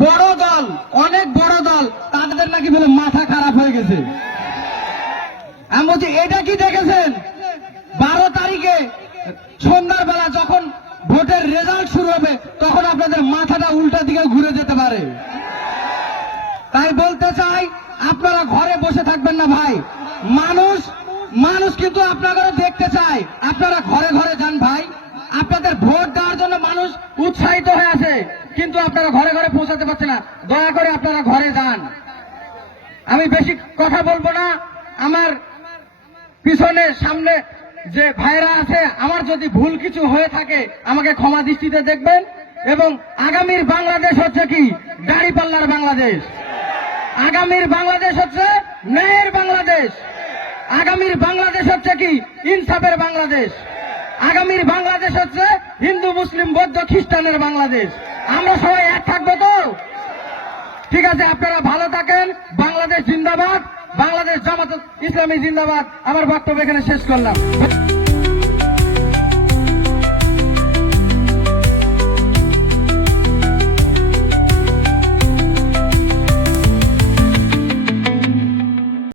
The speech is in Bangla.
বড় দল, অনেক বড় দল, তাদের নাকি বলে মাথা খারাপ হয়ে গেছে। আমি বলছি এটা কি দেখেছেন? 12 তারিখে সন্ধ্যার বেলা যখন ভোটের রেজাল্ট শুরু হবে তখন আপনাদের মাথাটা উল্টা দিকে ঘুরে যেতে পারে। তাই বলতে চাই, আপনারা ঘরে বসে থাকবেন না ভাই। মানুষ কিন্তু আপনারা দেখতে চায়। আপনারা ঘরে ঘরে যান ভাই। আপনাদের ভোট দেওয়ার জন্য মানুষ উৎসাহিত হয়ে আছে, কিন্তু আপনারা ঘরে ঘরে পৌঁছাতে পারছে না। দয়া করে আপনারা ঘরে যান। আমি বেশি কথা বলবো না। আমার পিছনে সামনে যে ভাইরা আছে, আমার যদি ভুল কিছু হয়ে থাকে আমাকে ক্ষমা দৃষ্টিতে দেখবেন। এবং আগামীর বাংলাদেশ হচ্ছে কি? দাঁড়িপাল্লার বাংলাদেশ। আগামীর বাংলাদেশ হচ্ছে ন্যায়ের বাংলাদেশ। আগামীর বাংলাদেশ হচ্ছে কি? ইনসাফের বাংলাদেশ। আগামীর বাংলাদেশ হচ্ছে হিন্দু মুসলিম বৌদ্ধ খ্রিস্টানের বাংলাদেশ। আমরা সবাই এক থাকবো তো? ঠিক আছে, আপনারা ভালো থাকেন। বাংলাদেশ জিন্দাবাদ, বাংলাদেশ জামাত ইসলামী জিন্দাবাদ। আমার বক্তব্য এখানে শেষ করলাম।